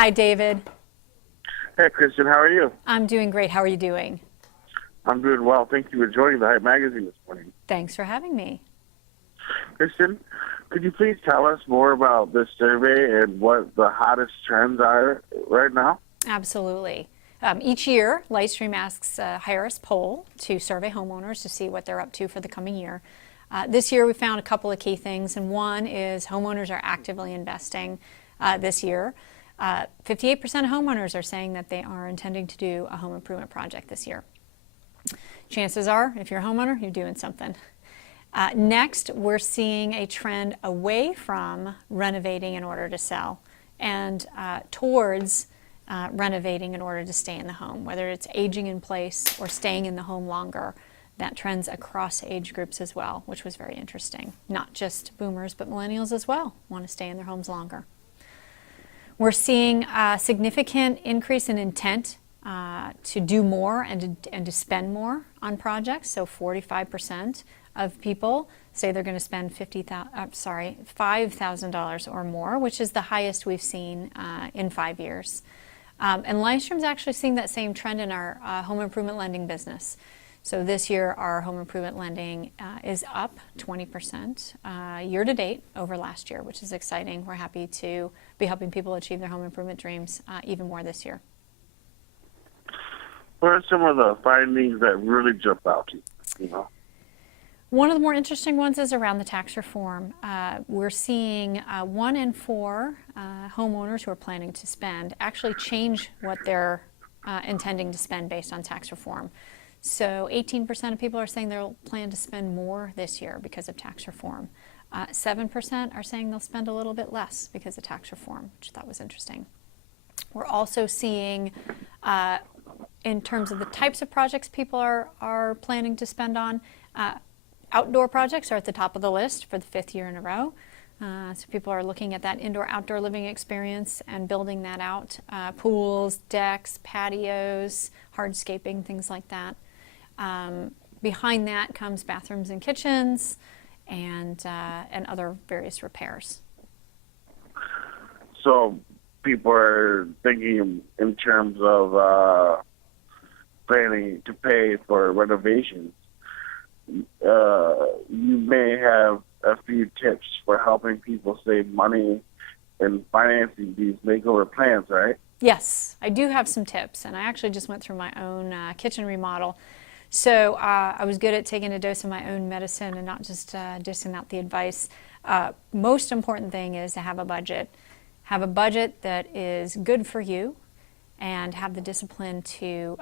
Hi, David. Hey, Christian, how are you? I'm doing great. How are you doing? I'm doing well. Thank you for joining the Hype Magazine this morning. Thanks for having me. Christian, could you please tell us more about this survey and what the hottest trends are right now? Absolutely. Each year, LightStream asks a Harris poll to survey homeowners to see what they're up to for the coming year. This year, we found a couple of key things, and one is homeowners are actively investing this year. 58% of homeowners are saying that they are intending to do a home improvement project this year. Chances are, if you're a homeowner, you're doing something. Next, we're seeing a trend away from renovating in order to sell and towards renovating in order to stay in the home, whether it's aging in place or staying in the home longer. That trends across age groups as well, which was very interesting. Not just boomers, but millennials as well want to stay in their homes longer. We're seeing a significant increase in intent to do more and to spend more on projects. So 45% of people say they're going to spend $5,000 or more, which is the highest we've seen in 5 years. And LightStream's actually seeing that same trend in our home improvement lending business. So this year, our home improvement lending is up 20% year to date over last year, which is exciting. We're happy to be helping people achieve their home improvement dreams even more this year. What are some of the findings that really jump out to you? One of the more interesting ones is around the tax reform. We're seeing 1 in 4 homeowners who are planning to spend actually change what they're intending to spend based on tax reform. So 18% of people are saying they'll plan to spend more this year because of tax reform. 7% are saying they'll spend a little bit less because of tax reform, which I thought was interesting. We're also seeing, in terms of the types of projects people are planning to spend on, outdoor projects are at the top of the list for the 5th year in a row. So people are looking at that indoor-outdoor living experience and building that out. Pools, decks, patios, hardscaping, things like that. Behind that comes bathrooms and kitchens and other various repairs. So people are thinking in terms of planning to pay for renovations. You may have a few tips for helping people save money and financing these makeover plans, right? Yes, I do have some tips, and I actually just went through my own kitchen remodel. So I was good at taking a dose of my own medicine and not just dishing out the advice. Most important thing is to have a budget. Have a budget that is good for you and have the discipline to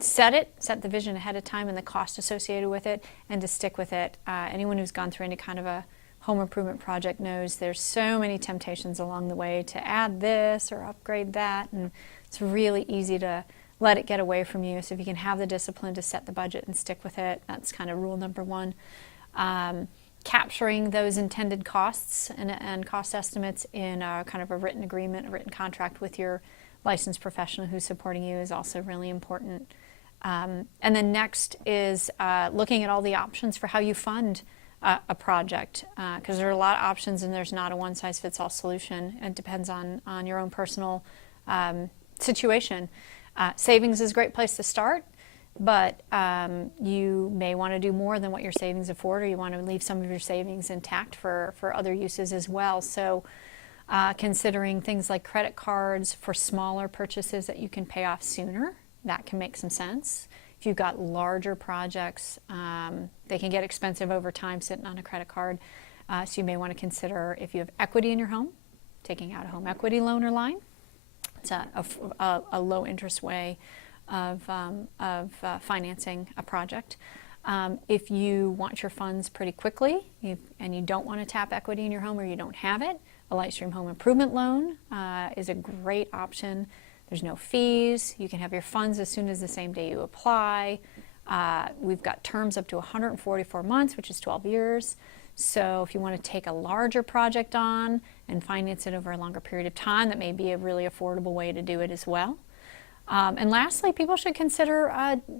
set the vision ahead of time and the cost associated with it, and to stick with it. Anyone who's gone through any kind of a home improvement project knows there's so many temptations along the way to add this or upgrade that, and it's really easy to let it get away from you. So if you can have the discipline to set the budget and stick with it, that's kind of rule number one. Capturing those intended costs and cost estimates in a kind of a written agreement, a written contract with your licensed professional who's supporting you is also really important. And then next is looking at all the options for how you fund a project, because there are a lot of options and there's not a one-size-fits-all solution. It depends on your own personal situation. Savings is a great place to start, but you may want to do more than what your savings afford, or you want to leave some of your savings intact for other uses as well. So considering things like credit cards for smaller purchases that you can pay off sooner, that can make some sense. If you've got larger projects, they can get expensive over time sitting on a credit card. So you may want to consider, if you have equity in your home, taking out a home equity loan or line. It's a low interest way of financing a project. If you want your funds pretty quickly and you don't want to tap equity in your home, or you don't have it, a LightStream home improvement loan is a great option. There's no fees. You can have your funds as soon as the same day you apply. We've got terms up to 144 months, which is 12 years. So if you want to take a larger project on and finance it over a longer period of time, that may be a really affordable way to do it as well. And lastly, people should consider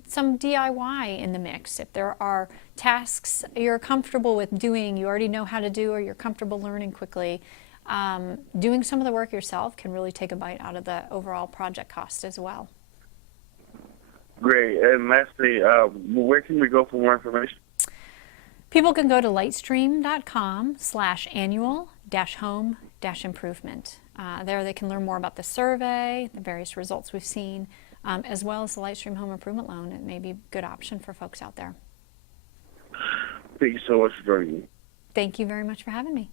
some DIY in the mix. If there are tasks you're comfortable with doing, you already know how to do, or you're comfortable learning quickly, doing some of the work yourself can really take a bite out of the overall project cost as well. Great. And lastly, where can we go for more information? People can go to lightstream.com/annual-home-improvement. There they can learn more about the survey, the various results we've seen, as well as the LightStream Home Improvement Loan. It may be a good option for folks out there. Thank you so much for joining me. Thank you very much for having me.